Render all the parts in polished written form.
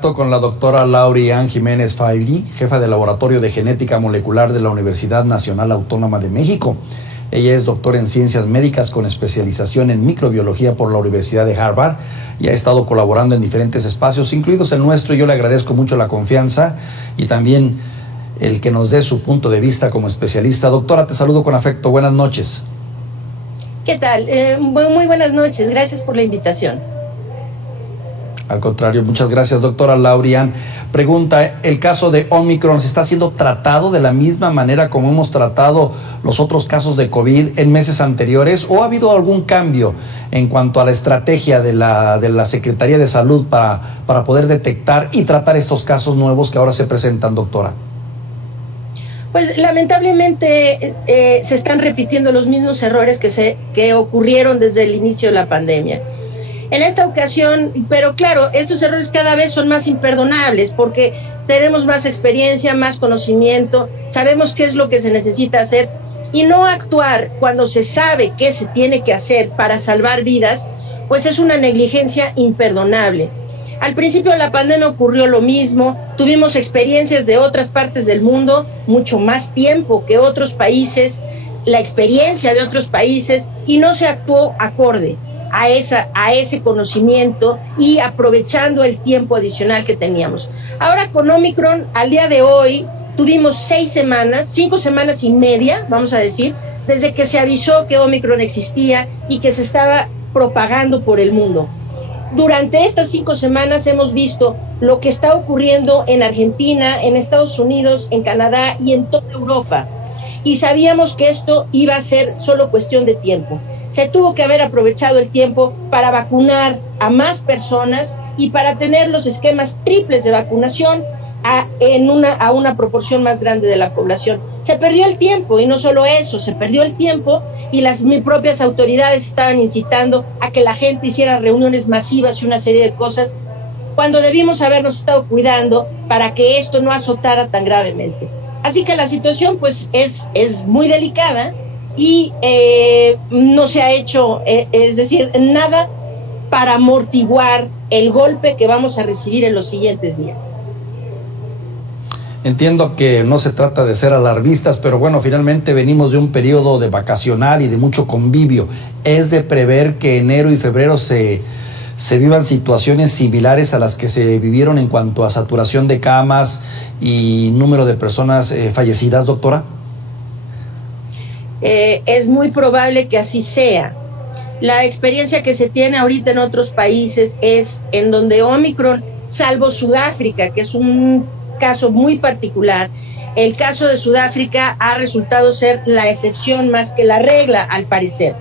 Con la doctora Laurian Jiménez Fabri, jefa del Laboratorio de Genética Molecular de la Universidad Nacional Autónoma de México. Ella es doctora en Ciencias Médicas con especialización en microbiología por la Universidad de Harvard y ha estado colaborando en diferentes espacios, incluidos el nuestro. Yo le agradezco mucho la confianza y también el que nos dé su punto de vista como especialista. Doctora, te saludo con afecto. Buenas noches. ¿Qué tal? Muy buenas noches. Gracias por la invitación. Al contrario, muchas gracias, doctora Laurian. Pregunta, ¿el caso de Omicron se está siendo tratado de la misma manera como hemos tratado los otros casos de COVID en meses anteriores? ¿O ha habido algún cambio en cuanto a la estrategia de la Secretaría de Salud para poder detectar y tratar estos casos nuevos que ahora se presentan, doctora? Pues lamentablemente se están repitiendo los mismos errores que ocurrieron desde el inicio de la pandemia. En esta ocasión, pero claro, estos errores cada vez son más imperdonables porque tenemos más experiencia, más conocimiento, sabemos qué es lo que se necesita hacer y no actuar cuando se sabe qué se tiene que hacer para salvar vidas, pues es una negligencia imperdonable. Al principio de la pandemia ocurrió lo mismo, tuvimos experiencias de otras partes del mundo, mucho más tiempo que otros países, la experiencia de otros países y no se actuó acorde a ese conocimiento y aprovechando el tiempo adicional que teníamos. Ahora con Omicron, al día de hoy, tuvimos 5 semanas y media, vamos a decir, desde que se avisó que Omicron existía y que se estaba propagando por el mundo. Durante estas 5 semanas hemos visto lo que está ocurriendo en Argentina, en Estados Unidos, en Canadá y en toda Europa. Y sabíamos que esto iba a ser solo cuestión de tiempo. Se tuvo que haber aprovechado el tiempo para vacunar a más personas y para tener los esquemas triples de vacunación a una proporción más grande de la población. Se perdió el tiempo y no solo eso, se perdió el tiempo y las propias autoridades estaban incitando a que la gente hiciera reuniones masivas y una serie de cosas cuando debimos habernos estado cuidando para que esto no azotara tan gravemente. Así que la situación pues es muy delicada y no se ha hecho, es decir, nada para amortiguar el golpe que vamos a recibir en los siguientes días. Entiendo que no se trata de ser alarmistas, pero bueno, finalmente venimos de un periodo de vacacional y de mucho convivio. Es de prever que enero y febrero se vivan situaciones similares a las que se vivieron en cuanto a saturación de camas y número de personas fallecidas, doctora. Es muy probable que así sea. La experiencia que se tiene ahorita en otros países es en donde Omicron, salvo Sudáfrica, que es un caso muy particular, el caso de Sudáfrica ha resultado ser la excepción más que la regla, al parecer.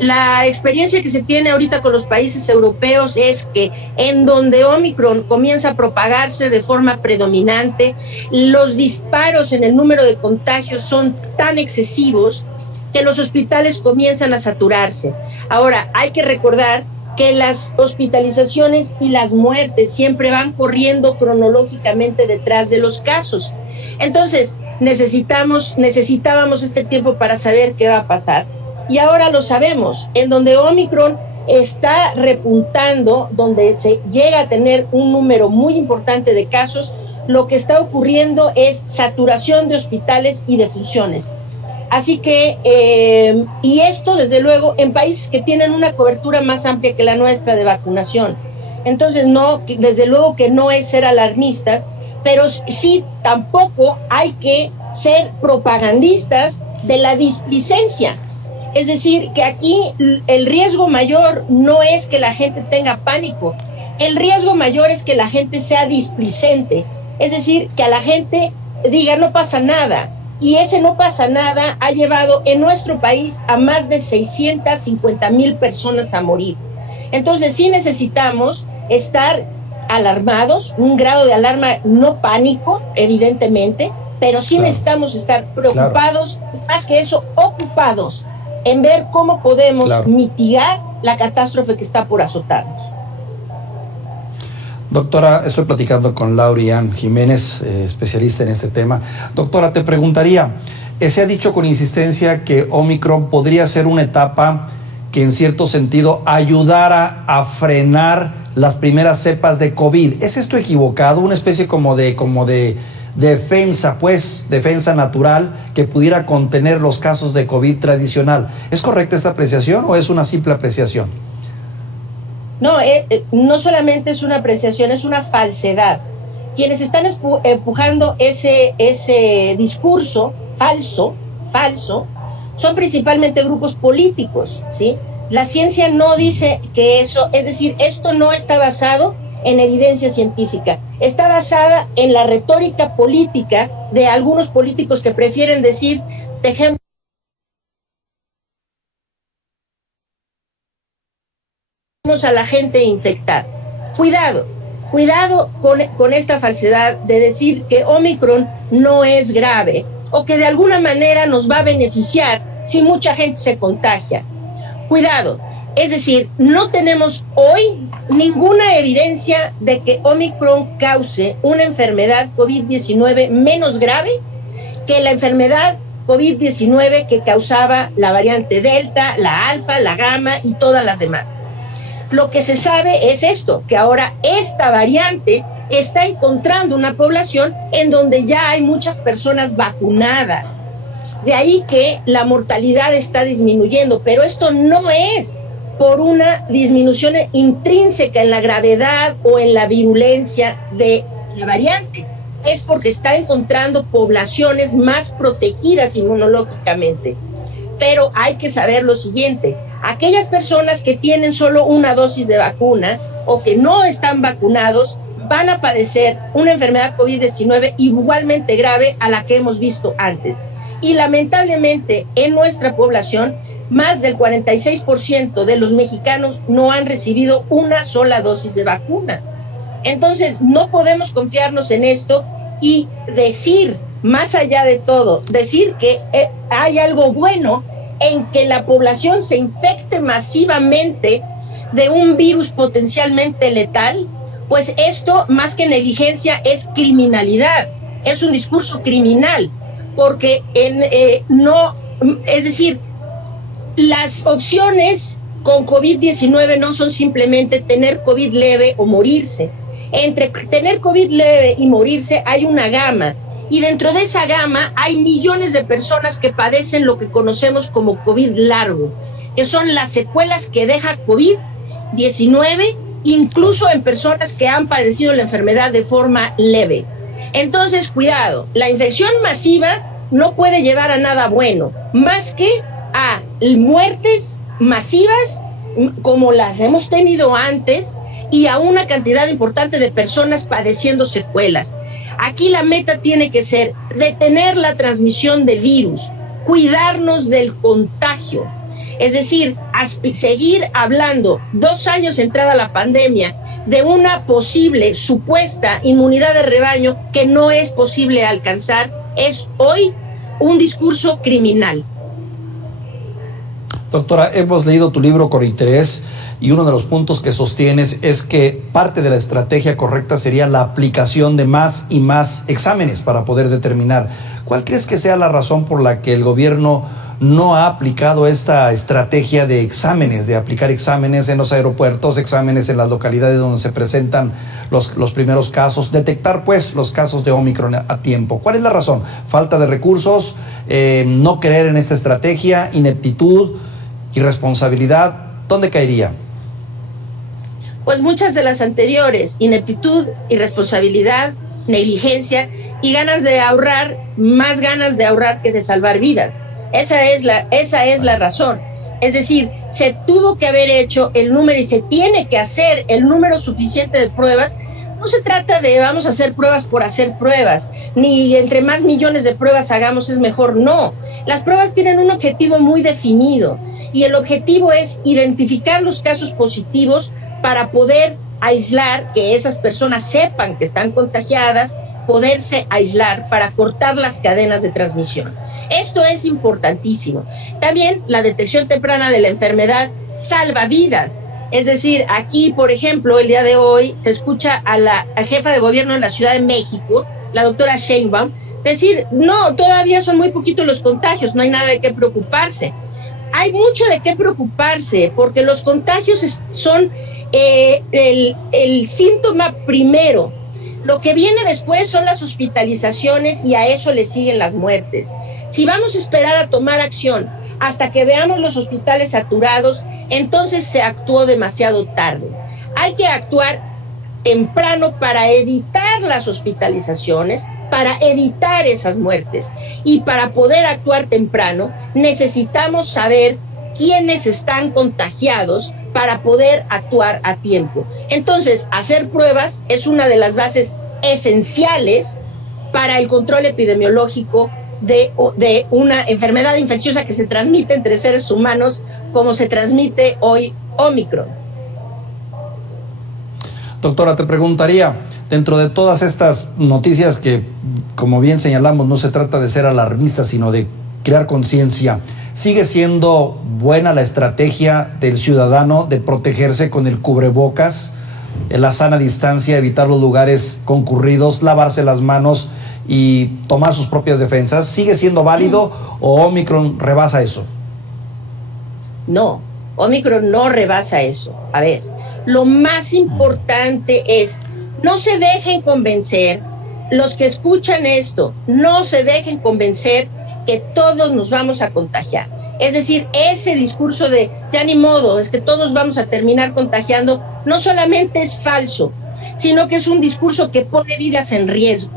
La experiencia que se tiene ahorita con los países europeos es que en donde Omicron comienza a propagarse de forma predominante, los disparos en el número de contagios son tan excesivos que los hospitales comienzan a saturarse. Ahora, hay que recordar que las hospitalizaciones y las muertes siempre van corriendo cronológicamente detrás de los casos. Entonces, necesitábamos este tiempo para saber qué va a pasar. Y ahora lo sabemos, en donde Omicron está repuntando, donde se llega a tener un número muy importante de casos, lo que está ocurriendo es saturación de hospitales y de funciones. Así que, y esto desde luego en países que tienen una cobertura más amplia que la nuestra de vacunación. Entonces, no, desde luego que no es ser alarmistas, pero sí tampoco hay que ser propagandistas de la displicencia. Es decir, que aquí el riesgo mayor no es que la gente tenga pánico, el riesgo mayor es que la gente sea displicente, es decir, que a la gente diga no pasa nada, y ese no pasa nada ha llevado en nuestro país a más de 650,000 personas a morir. Entonces sí necesitamos estar alarmados, un grado de alarma, no pánico, evidentemente, pero sí necesitamos estar preocupados, más que eso, ocupados en ver cómo podemos mitigar la catástrofe que está por azotarnos. Doctora, estoy platicando con Laurian Jiménez, especialista en este tema. Doctora, te preguntaría, se ha dicho con insistencia que Omicron podría ser una etapa que en cierto sentido ayudara a frenar las primeras cepas de COVID. ¿Es esto equivocado? Una especie como de defensa, pues, defensa natural que pudiera contener los casos de COVID tradicional. ¿Es correcta esta apreciación o es una simple apreciación? No, no solamente es una apreciación, es una falsedad. Quienes están empujando ese discurso falso, son principalmente grupos políticos, ¿sí? La ciencia no dice que eso, es decir, esto no está basado en evidencia científica, está basada en la retórica política de algunos políticos que prefieren decir, dejemos a la gente infectar. Cuidado con esta falsedad de decir que Omicron no es grave o que de alguna manera nos va a beneficiar si mucha gente se contagia. Cuidado, es decir, no tenemos hoy ninguna evidencia de que Omicron cause una enfermedad COVID-19 menos grave que la enfermedad COVID-19 que causaba la variante Delta, la Alfa, la Gamma y todas las demás. Lo que se sabe es esto, que ahora esta variante está encontrando una población en donde ya hay muchas personas vacunadas. De ahí que la mortalidad está disminuyendo, pero esto no es por una disminución intrínseca en la gravedad o en la virulencia de la variante. Es porque está encontrando poblaciones más protegidas inmunológicamente. Pero hay que saber lo siguiente, aquellas personas que tienen solo una dosis de vacuna o que no están vacunados van a padecer una enfermedad COVID-19 igualmente grave a la que hemos visto antes. Y lamentablemente en nuestra población, más del 46% de los mexicanos no han recibido una sola dosis de vacuna. Entonces no podemos confiarnos en esto y decir, más allá de todo, decir que hay algo bueno en que la población se infecte masivamente de un virus potencialmente letal, pues esto más que negligencia es criminalidad, es un discurso criminal, porque es decir, las opciones con COVID-19 no son simplemente tener COVID leve o morirse. Entre tener COVID leve y morirse hay una gama, y dentro de esa gama hay millones de personas que padecen lo que conocemos como COVID largo, que son las secuelas que deja COVID-19, incluso en personas que han padecido la enfermedad de forma leve. Entonces, cuidado, la infección masiva no puede llevar a nada bueno, más que a muertes masivas como las hemos tenido antes, y a una cantidad importante de personas padeciendo secuelas. Aquí la meta tiene que ser detener la transmisión del virus, cuidarnos del contagio. Es decir, seguir hablando 2 años entrada la pandemia de una posible supuesta inmunidad de rebaño que no es posible alcanzar, es hoy un discurso criminal. Doctora, hemos leído tu libro con interés y uno de los puntos que sostienes es que parte de la estrategia correcta sería la aplicación de más y más exámenes para poder determinar. ¿Cuál crees que sea la razón por la que el gobierno no ha aplicado esta estrategia de exámenes, de aplicar exámenes en los aeropuertos, exámenes en las localidades donde se presentan los primeros casos, detectar pues los casos de Omicron a tiempo? ¿Cuál es la razón? ¿Falta de recursos? ¿No creer en esta estrategia? ¿Ineptitud? ¿Irresponsabilidad? ¿Dónde caería? Pues muchas de las anteriores: ineptitud, irresponsabilidad, negligencia y ganas de ahorrar, más ganas de ahorrar que de salvar vidas. Esa es la razón. Es decir, se tuvo que haber hecho el número y se tiene que hacer el número suficiente de pruebas. No se trata de vamos a hacer pruebas por hacer pruebas, ni entre más millones de pruebas hagamos es mejor, no. Las pruebas tienen un objetivo muy definido y el objetivo es identificar los casos positivos para poder aislar, que esas personas sepan que están contagiadas, poderse aislar para cortar las cadenas de transmisión. Esto es importantísimo. También la detección temprana de la enfermedad salva vidas. Es decir, aquí, por ejemplo, el día de hoy se escucha a la jefa de gobierno de la Ciudad de México, la doctora Sheinbaum, decir, no, todavía son muy poquitos los contagios, no hay nada de qué preocuparse. hay mucho de qué preocuparse, porque los contagios son el síntoma primero. Lo que viene después son las hospitalizaciones y a eso le siguen las muertes. Si vamos a esperar a tomar acción hasta que veamos los hospitales saturados, entonces se actuó demasiado tarde. Hay que actuar temprano para evitar las hospitalizaciones, para evitar esas muertes. Y para poder actuar temprano, necesitamos saber quiénes están contagiados para poder actuar a tiempo. Entonces, hacer pruebas es una de las bases esenciales para el control epidemiológico de una enfermedad infecciosa que se transmite entre seres humanos, como se transmite hoy Omicron. Doctora, te preguntaría, dentro de todas estas noticias que, como bien señalamos, no se trata de ser alarmistas, sino de crear conciencia, ¿sigue siendo buena la estrategia del ciudadano de protegerse con el cubrebocas, la sana distancia, evitar los lugares concurridos, lavarse las manos y tomar sus propias defensas? ¿Sigue siendo válido o Omicron rebasa eso? No, Omicron no rebasa eso. A ver, lo más importante es, no se dejen convencer, los que escuchan esto, no se dejen convencer que todos nos vamos a contagiar. Es decir, ese discurso de ya ni modo, es que todos vamos a terminar contagiando, no solamente es falso, sino que es un discurso que pone vidas en riesgo.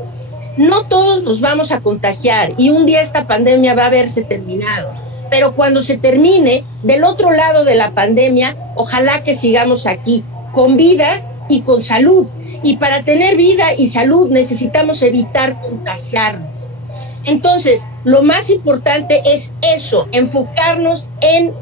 No todos nos vamos a contagiar y un día esta pandemia va a haberse terminado. Pero cuando se termine, del otro lado de la pandemia, ojalá que sigamos aquí, con vida y con salud. Y para tener vida y salud necesitamos evitar contagiarnos. Entonces, lo más importante es eso, enfocarnos en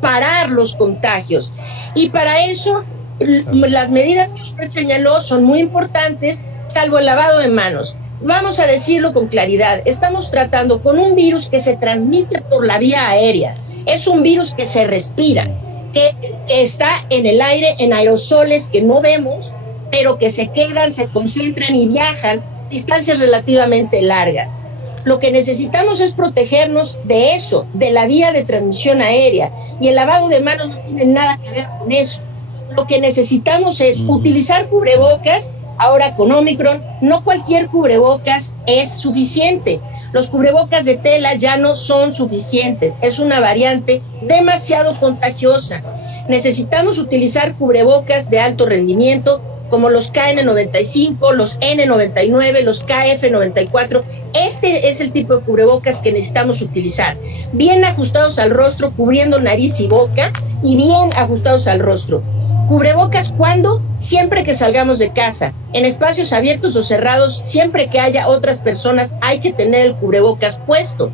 parar los contagios. Y para eso, las medidas que usted señaló son muy importantes, salvo el lavado de manos. Vamos a decirlo con claridad, estamos tratando con un virus que se transmite por la vía aérea. Es un virus que se respira, que está en el aire, en aerosoles que no vemos, pero que se quedan, se concentran y viajan distancias relativamente largas. Lo que necesitamos es protegernos de eso, de la vía de transmisión aérea, y el lavado de manos no tiene nada que ver con eso. Lo que necesitamos es utilizar cubrebocas. Ahora con Omicron, no cualquier cubrebocas es suficiente. Los cubrebocas de tela ya no son suficientes. Es una variante demasiado contagiosa. Necesitamos utilizar cubrebocas de alto rendimiento, como los KN95, los N99, los KF94. Este es el tipo de cubrebocas que necesitamos utilizar. Bien ajustados al rostro, cubriendo nariz y boca, y bien ajustados al rostro. Cubrebocas, ¿cuándo? Siempre que salgamos de casa, en espacios abiertos o cerrados, siempre que haya otras personas, hay que tener el cubrebocas puesto.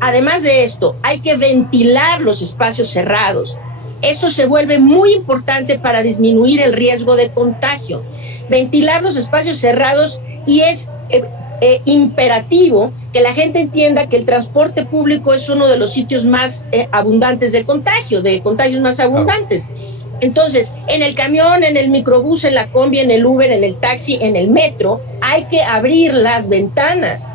Además de esto, hay que ventilar los espacios cerrados. Eso se vuelve muy importante para disminuir el riesgo de contagio. Ventilar los espacios cerrados, y es imperativo que la gente entienda que el transporte público es uno de los sitios más abundantes de contagios más abundantes. Entonces, en el camión, en el microbús, en la combi, en el Uber, en el taxi, en el metro, hay que abrir las ventanas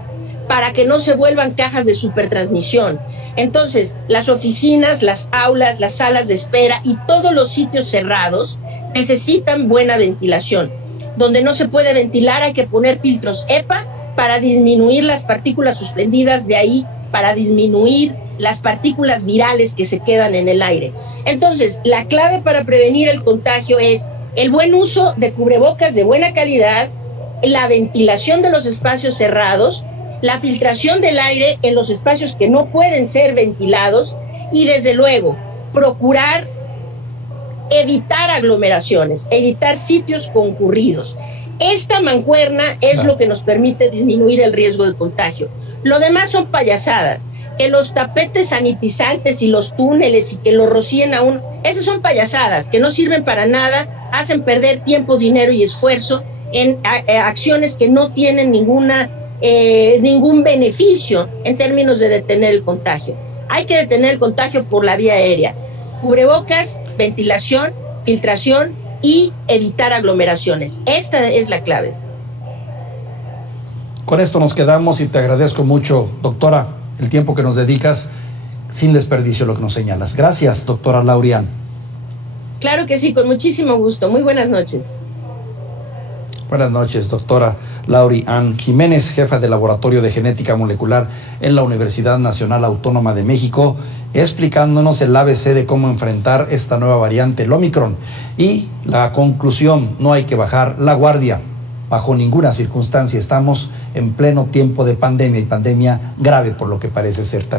para que no se vuelvan cajas de supertransmisión. Entonces, las oficinas, las aulas, las salas de espera y todos los sitios cerrados necesitan buena ventilación. Donde no se puede ventilar, hay que poner filtros EPA para disminuir las partículas suspendidas, de ahí para disminuir las partículas virales que se quedan en el aire. Entonces, la clave para prevenir el contagio es el buen uso de cubrebocas de buena calidad, la ventilación de los espacios cerrados, la filtración del aire en los espacios que no pueden ser ventilados y, desde luego, procurar evitar aglomeraciones, evitar sitios concurridos. Esta mancuerna es lo que nos permite disminuir el riesgo de contagio. Lo demás son payasadas. Que los tapetes sanitizantes y los túneles y que lo rocíen a uno, esas son payasadas que no sirven para nada, hacen perder tiempo, dinero y esfuerzo en acciones que no tienen ningún beneficio en términos de detener el contagio. Hay que detener el contagio por la vía aérea. Cubrebocas, ventilación, filtración y evitar aglomeraciones. Esta es la clave. Con esto nos quedamos y te agradezco mucho, doctora, el tiempo que nos dedicas. sin desperdicio lo que nos señalas. Gracias, doctora Laurian. Claro que sí, con muchísimo gusto. Muy buenas noches. Buenas noches, doctora Laurian Jiménez, jefa del Laboratorio de Genética Molecular en la Universidad Nacional Autónoma de México, explicándonos el ABC de cómo enfrentar esta nueva variante, el Omicron. Y la conclusión, no hay que bajar la guardia bajo ninguna circunstancia. Estamos en pleno tiempo de pandemia y pandemia grave por lo que parece ser también.